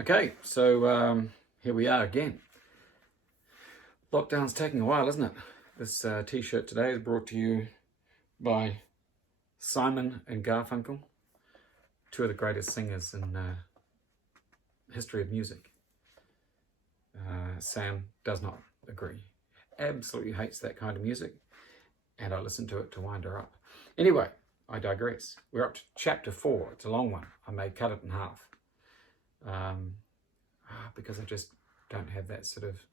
Okay, so here we are again. Lockdown's taking a while, isn't it? This t-shirt today is brought to you by Simon and Garfunkel, two of the greatest singers in history of music. Sam does not agree. Absolutely hates that kind of music, and I listen to it to wind her up. Anyway, I digress. We're up to chapter 4. It's a long one. I may cut it in half. Because I just don't have that sort of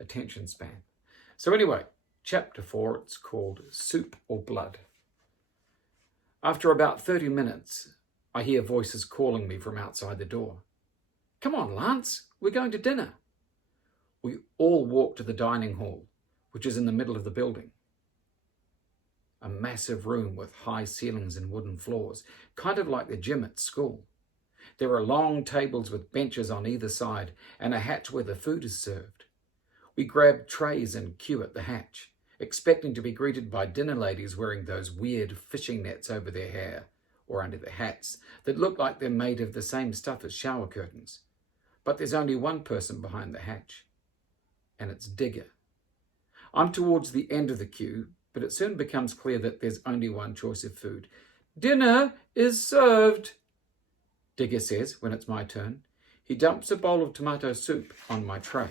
attention span. So anyway, chapter 4, it's called Soup or Blood. After about 30 minutes, I hear voices calling me from outside the door. Come on, Lance, we're going to dinner. We all walk to the dining hall, which is in the middle of the building. A massive room with high ceilings and wooden floors, kind of like the gym at school. There are long tables with benches on either side and a hatch where the food is served. We grab trays and queue at the hatch, expecting to be greeted by dinner ladies wearing those weird fishing nets over their hair or under their hats that look like they're made of the same stuff as shower curtains. But there's only one person behind the hatch, and it's Digger. I'm towards the end of the queue, but it soon becomes clear that there's only one choice of food. Dinner is served, Digger says when it's my turn. He dumps a bowl of tomato soup on my tray.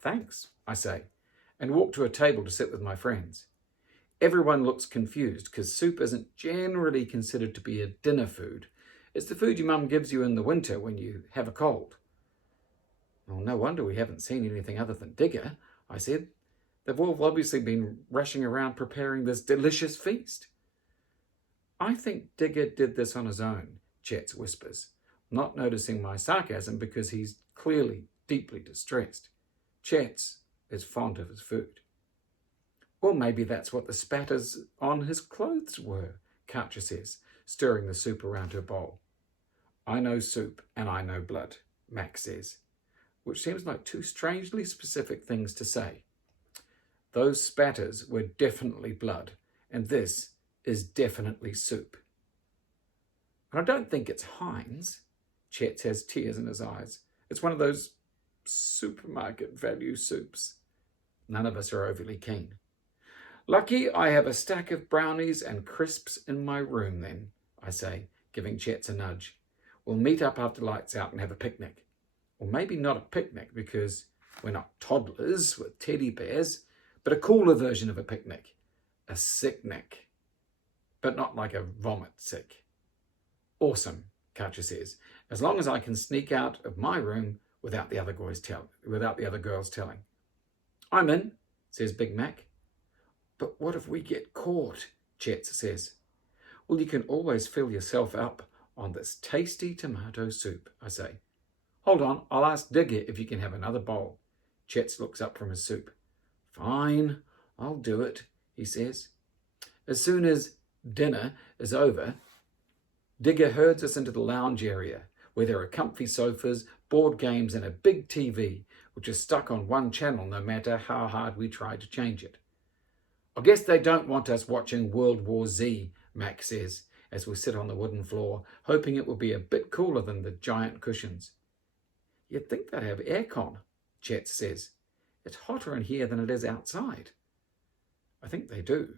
Thanks, I say, and walk to a table to sit with my friends. Everyone looks confused because soup isn't generally considered to be a dinner food. It's the food your mum gives you in the winter when you have a cold. Well, no wonder we haven't seen anything other than Digger, I said. They've all obviously been rushing around preparing this delicious feast. I think Digger did this on his own, Chet's whispers, not noticing my sarcasm because he's clearly deeply distressed. Chet's is fond of his food. Or maybe that's what the spatters on his clothes were, Katja says, stirring the soup around her bowl. I know soup and I know blood, Max says, which seems like two strangely specific things to say. Those spatters were definitely blood, and this is definitely soup. And I don't think it's Heinz. Chet has tears in his eyes. It's one of those supermarket value soups. None of us are overly keen. Lucky I have a stack of brownies and crisps in my room then, I say, giving Chet a nudge. We'll meet up after lights out and have a picnic. Or maybe not a picnic because we're not toddlers with teddy bears, but a cooler version of a picnic. A sicknick. But not like a vomit sick. Awesome, Katja says, as long as I can sneak out of my room without the other girls telling. I'm in, says Big Mac. But what if we get caught, Chet says. Well, you can always fill yourself up on this tasty tomato soup, I say. Hold on, I'll ask Digger if you can have another bowl. Chet looks up from his soup. Fine, I'll do it, he says. As soon as dinner is over, Digger herds us into the lounge area where there are comfy sofas, board games and a big TV which is stuck on one channel no matter how hard we try to change it. I guess they don't want us watching World War Z, Max says, as we sit on the wooden floor, hoping it will be a bit cooler than the giant cushions. You'd think they'd have aircon, Chet says. It's hotter in here than it is outside. I think they do.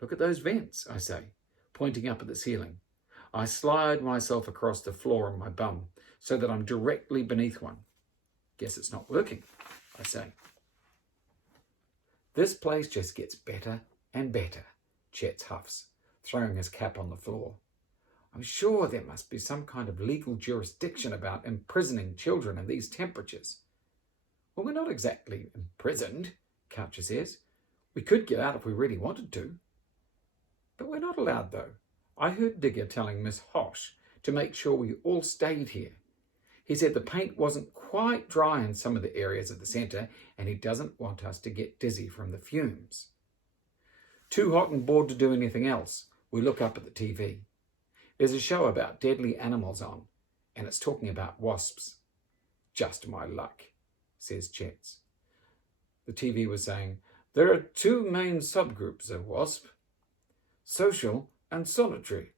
Look at those vents, I say, pointing up at the ceiling. I slide myself across the floor on my bum so that I'm directly beneath one. Guess it's not working, I say. This place just gets better and better, Chet huffs, throwing his cap on the floor. I'm sure there must be some kind of legal jurisdiction about imprisoning children in these temperatures. Well, we're not exactly imprisoned, Katja says. We could get out if we really wanted to. But we're not allowed, though. I heard Digger telling Miss Hosh to make sure we all stayed here. He said the paint wasn't quite dry in some of the areas of the centre, and he doesn't want us to get dizzy from the fumes. Too hot and bored to do anything else, we look up at the TV. There's a show about deadly animals on, and it's talking about wasps. Just my luck, says Chet. The TV was saying, there are two main subgroups of wasp, social and solitary.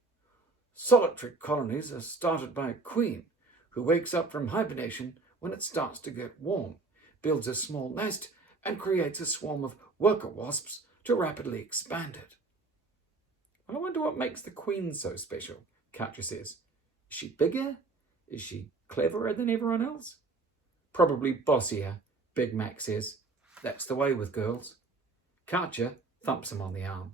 Solitary colonies are started by a queen who wakes up from hibernation when it starts to get warm, builds a small nest, and creates a swarm of worker wasps to rapidly expand it. I wonder what makes the queen so special, Katja says. Is she bigger? Is she cleverer than everyone else? Probably bossier, Big Mac says. That's the way with girls. Katja thumps him on the arm.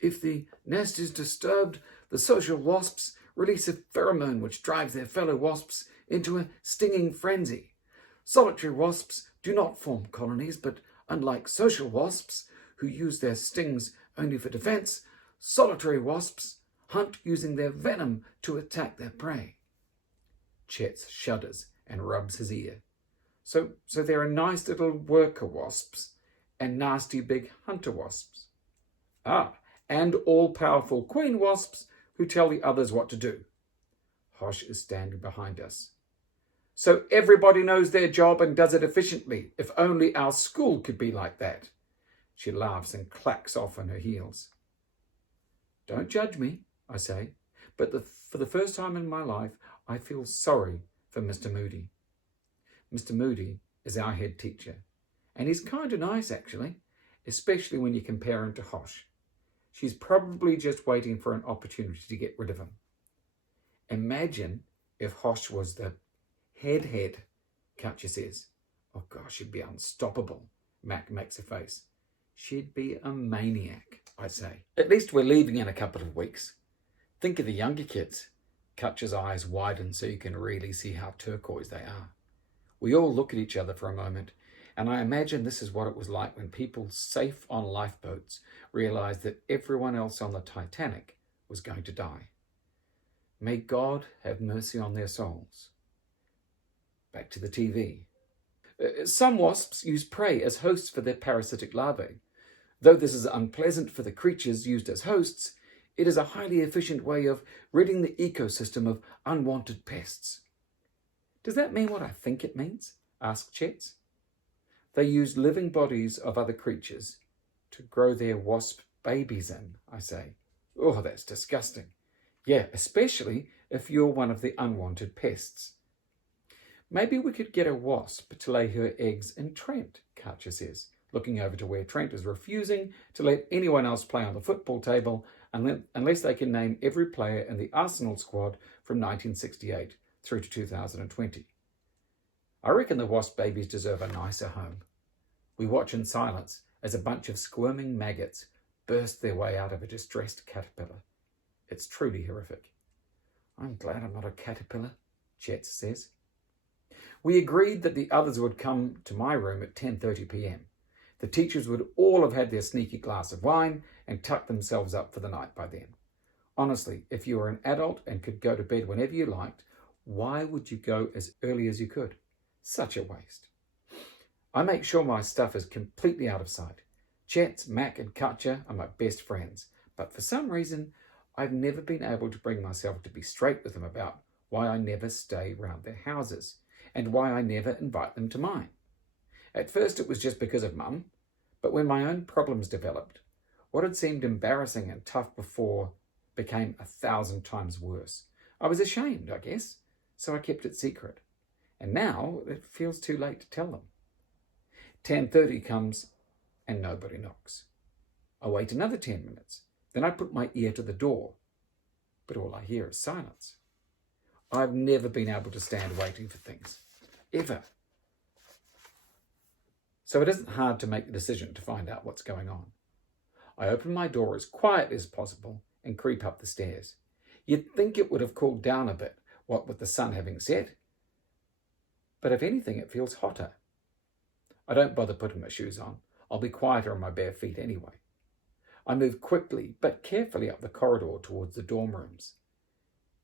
If the nest is disturbed, the social wasps release a pheromone which drives their fellow wasps into a stinging frenzy. Solitary wasps do not form colonies, but unlike social wasps, who use their stings only for defense, solitary wasps hunt using their venom to attack their prey. Chet shudders and rubs his ear. So there are nice little worker wasps and nasty big hunter wasps. Ah, and all-powerful queen wasps who tell the others what to do. Hosh is standing behind us. So everybody knows their job and does it efficiently. If only our school could be like that. She laughs and clacks off on her heels. Don't judge me, I say, but for the first time in my life, I feel sorry for Mr. Moody. Mr. Moody is our head teacher, and he's kind of nice, actually, especially when you compare him to Hosh. She's probably just waiting for an opportunity to get rid of him. Imagine if Hosh was the head, Katja says. Oh gosh, she'd be unstoppable, Mac makes a face. She'd be a maniac, I say. At least we're leaving in a couple of weeks. Think of the younger kids. Katja's eyes widen so you can really see how turquoise they are. We all look at each other for a moment, and I imagine this is what it was like when people safe on lifeboats realized that everyone else on the Titanic was going to die. May God have mercy on their souls. Back to the TV. Some wasps use prey as hosts for their parasitic larvae. Though this is unpleasant for the creatures used as hosts, it is a highly efficient way of ridding the ecosystem of unwanted pests. Does that mean what I think it means? Asked Chet. They use living bodies of other creatures to grow their wasp babies in, I say. Oh, that's disgusting. Yeah, especially if you're one of the unwanted pests. Maybe we could get a wasp to lay her eggs in Trent, Katja says, looking over to where Trent is refusing to let anyone else play on the football table unless they can name every player in the Arsenal squad from 1968 through to 2020. I reckon the wasp babies deserve a nicer home. We watch in silence as a bunch of squirming maggots burst their way out of a distressed caterpillar. It's truly horrific. I'm glad I'm not a caterpillar, Chet says. We agreed that the others would come to my room at 10:30 p.m. The teachers would all have had their sneaky glass of wine and tucked themselves up for the night by then. Honestly, if you were an adult and could go to bed whenever you liked, why would you go as early as you could? Such a waste. I make sure my stuff is completely out of sight. Chet, Mac and Katja are my best friends, but for some reason, I've never been able to bring myself to be straight with them about why I never stay round their houses and why I never invite them to mine. At first it was just because of Mum, but when my own problems developed, what had seemed embarrassing and tough before became 1,000 times worse. I was ashamed, I guess, so I kept it secret. And now it feels too late to tell them. 10:30 comes and nobody knocks. I wait another 10 minutes. Then I put my ear to the door, but all I hear is silence. I've never been able to stand waiting for things, ever. So it isn't hard to make the decision to find out what's going on. I open my door as quietly as possible and creep up the stairs. You'd think it would have cooled down a bit, what with the sun having set. But if anything, it feels hotter. I don't bother putting my shoes on. I'll be quieter on my bare feet anyway. I move quickly but carefully up the corridor towards the dorm rooms.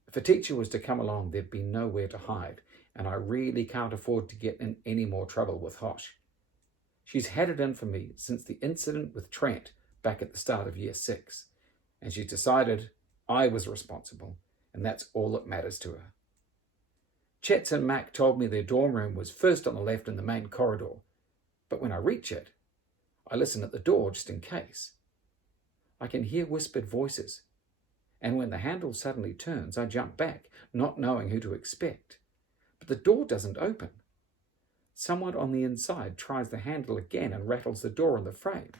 If a teacher was to come along, there'd be nowhere to hide, and I really can't afford to get in any more trouble with Hosh. She's had it in for me since the incident with Trent back at the start of year 6, and she's decided I was responsible, and that's all that matters to her. Chet and Mac told me their dorm room was first on the left in the main corridor, but when I reach it, I listen at the door just in case. I can hear whispered voices, and when the handle suddenly turns, I jump back, not knowing who to expect. but the door doesn't open. Someone on the inside tries the handle again and rattles the door on the frame.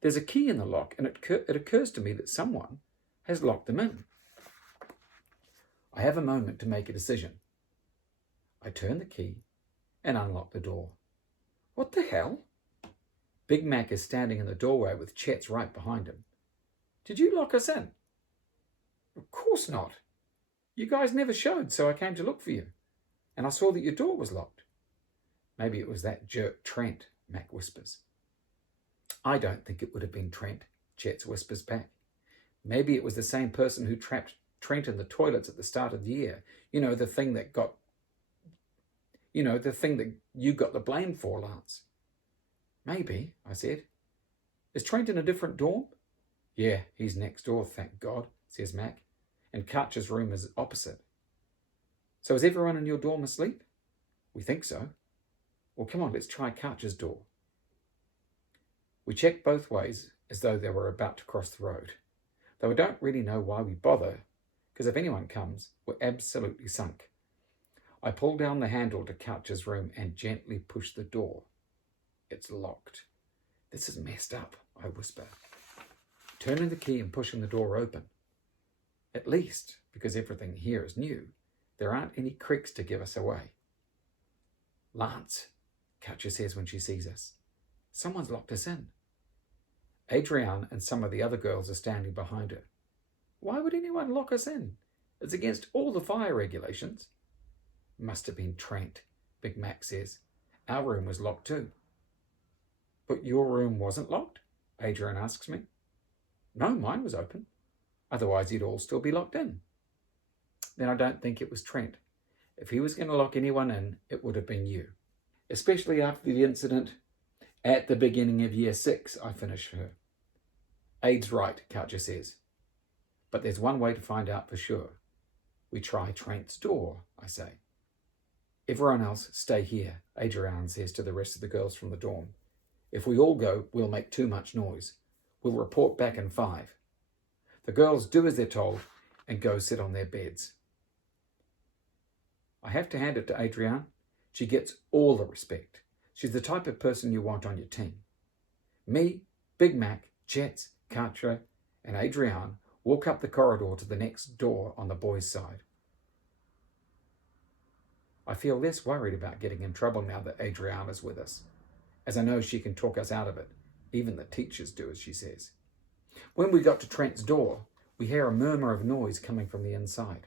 There's a key in the lock, and it occurs to me that someone has locked them in. I have a moment to make a decision. I turn the key and unlock the door. What the hell? Big Mac is standing in the doorway with Chet's right behind him. Did you lock us in? Of course not. You guys never showed, so I came to look for you. And I saw that your door was locked. Maybe it was that jerk Trent, Mac whispers. I don't think it would have been Trent, Chet whispers back. Maybe it was the same person who trapped Trent in the toilets at the start of the year. The thing that you got the blame for, Lance. Maybe, I said. Is Trent in a different dorm? Yeah, he's next door, thank God, says Mac. And Karcher's room is opposite. So is everyone in your dorm asleep? We think so. Well, come on, let's try Karcher's door. We check both ways as though they were about to cross the road. Though I don't really know why we bother, because if anyone comes, we're absolutely sunk. I pull down the handle to Karcher's room and gently push the door. It's locked. This is messed up, I whisper, turning the key and pushing the door open. At least, because everything here is new, there aren't any creaks to give us away. Lance, Karcher says when she sees us. Someone's locked us in. Adrienne and some of the other girls are standing behind her. Why would anyone lock us in? It's against all the fire regulations. Must have been Trent, Big Mac says. Our room was locked too. But your room wasn't locked? Adrienne asks me. No, mine was open. Otherwise you'd all still be locked in. Then I don't think it was Trent. If he was going to lock anyone in, it would have been you. Especially after the incident at the beginning of year 6, I finish for her. Aid's right, Karcher says. But there's one way to find out for sure. We try Trent's door, I say. Everyone else stay here, Adrienne says to the rest of the girls from the dorm. If we all go, we'll make too much noise. We'll report back in 5. The girls do as they're told and go sit on their beds. I have to hand it to Adrienne. She gets all the respect. She's the type of person you want on your team. Me, Big Mac, Chet, Karcher, and Adrienne walk up the corridor to the next door on the boys' side. I feel less worried about getting in trouble now that Adrienne is with us, as I know she can talk us out of it. Even the teachers do, as she says. When we got to Trent's door, we hear a murmur of noise coming from the inside.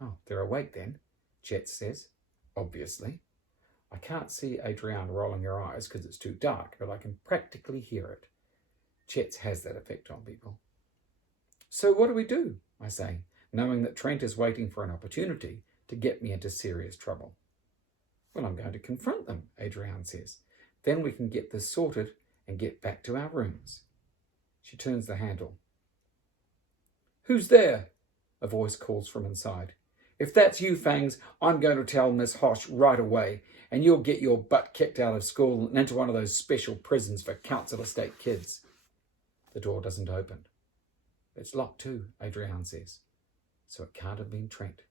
Oh, they're awake then, Chet says, obviously. I can't see Adrienne rolling her eyes because it's too dark, but I can practically hear it. Chet has that effect on people. So what do? I say, knowing that Trent is waiting for an opportunity to get me into serious trouble. Well, I'm going to confront them, Adrienne says. Then we can get this sorted and get back to our rooms. She turns the handle. Who's there? A voice calls from inside. If that's you, Fangs, I'm going to tell Miss Hosh right away, and you'll get your butt kicked out of school and into one of those special prisons for council estate kids. The door doesn't open. It's locked too, Adrienne says. So it can't have been Trent.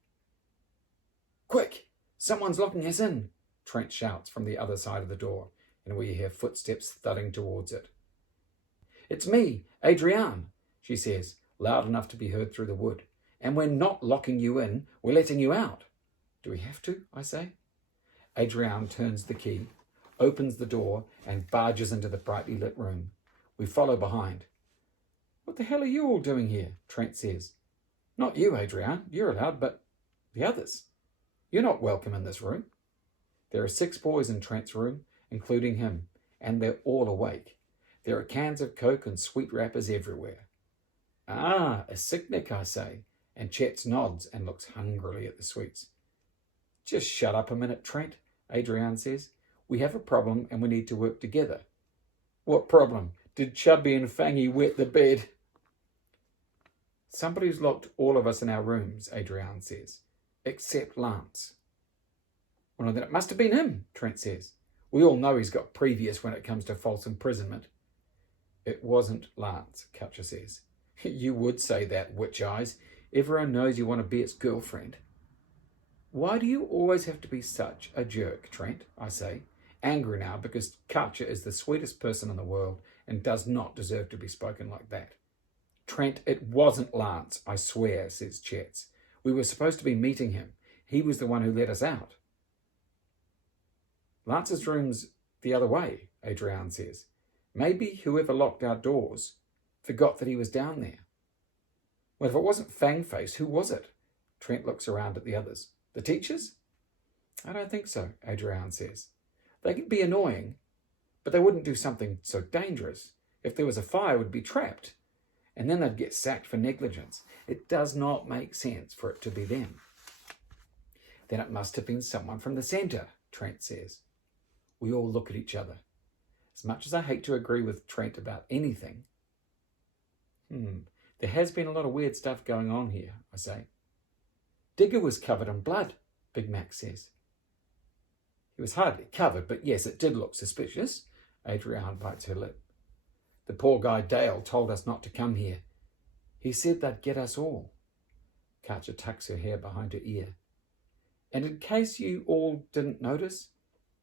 Quick! Someone's locking us in, Trent shouts from the other side of the door, and we hear footsteps thudding towards it. It's me, Adrienne, she says, loud enough to be heard through the wood. And we're not locking you in, we're letting you out. Do we have to? I say. Adrienne turns the key, opens the door, and barges into the brightly lit room. We follow behind. What the hell are you all doing here? Trent says. Not you, Adrienne, you're allowed, but the others. You're not welcome in this room. There are 6 boys in Trent's room, including him, and they're all awake. There are cans of Coke and sweet wrappers everywhere. Ah, a sicnic, I say, and Chet nods and looks hungrily at the sweets. Just shut up a minute, Trent, Adrienne says. We have a problem and we need to work together. What problem? Did Chubby and Fangy wet the bed? Somebody's locked all of us in our rooms, Adrienne says, except Lance. Well, then it must have been him, Trent says. We all know he's got previous when it comes to false imprisonment. It wasn't Lance, Karcher says. You would say that, Witch Eyes. Everyone knows you want to be its girlfriend. Why do you always have to be such a jerk, Trent? I say, angry now because Katja is the sweetest person in the world and does not deserve to be spoken like that. Trent, it wasn't Lance, I swear, says Chetz. We were supposed to be meeting him. He was the one who let us out. Lance's room's the other way, Adrian says. Maybe whoever locked our doors forgot that he was down there. Well, if it wasn't Fangface, who was it? Trent looks around at the others. The teachers? I don't think so, Adrian says. They could be annoying, but they wouldn't do something so dangerous. If there was a fire, we'd be trapped, and then they'd get sacked for negligence. It does not make sense for it to be them. Then it must have been someone from the centre, Trent says. We all look at each other. As much as I hate to agree with Trent about anything, there has been a lot of weird stuff going on here, I say. Digger was covered in blood, Big Mac says. He was hardly covered, but yes, it did look suspicious. Adrian bites her lip. The poor guy Dale told us not to come here. He said they'd get us all. Katja tucks her hair behind her ear. And in case you all didn't notice,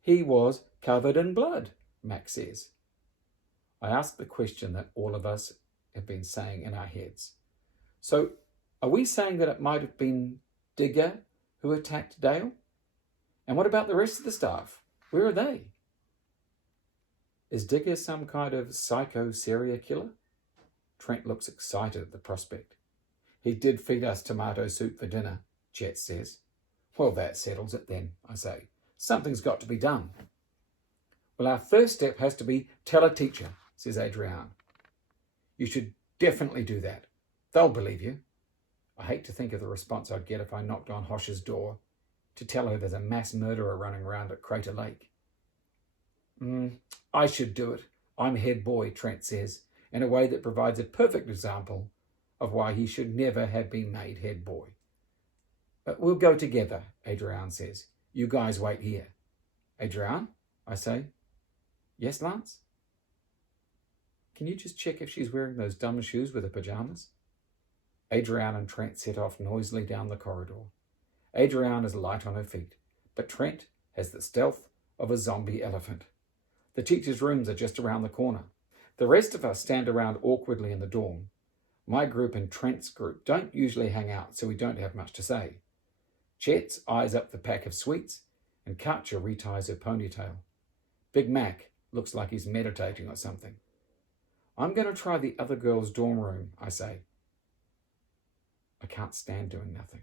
he was covered in blood, Max says. I ask the question that all of us have been saying in our heads. So, are we saying that it might have been Digger who attacked Dale? And what about the rest of the staff? Where are they? Is Digger some kind of psycho serial killer? Trent looks excited at the prospect. He did feed us tomato soup for dinner, Chet says. Well, that settles it then, I say. Something's got to be done. Well, our first step has to be tell a teacher, says Adrian. You should definitely do that. They'll believe you. I hate to think of the response I'd get if I knocked on Hosh's door to tell her there's a mass murderer running around at Crater Lake. I should do it. I'm head boy, Trent says, in a way that provides a perfect example of why he should never have been made head boy. But we'll go together, Adrian says. You guys wait here. Adrian, I say. Yes, Lance? Can you just check if she's wearing those dumb shoes with her pajamas? Adrian and Trent set off noisily down the corridor. Adrian is light on her feet, but Trent has the stealth of a zombie elephant. The teachers' rooms are just around the corner. The rest of us stand around awkwardly in the dorm. My group and Trent's group don't usually hang out, so we don't have much to say. Chet's eyes up the pack of sweets, and Katja reties her ponytail. Big Mac looks like he's meditating or something. I'm going to try the other girls' dorm room, I say. I can't stand doing nothing.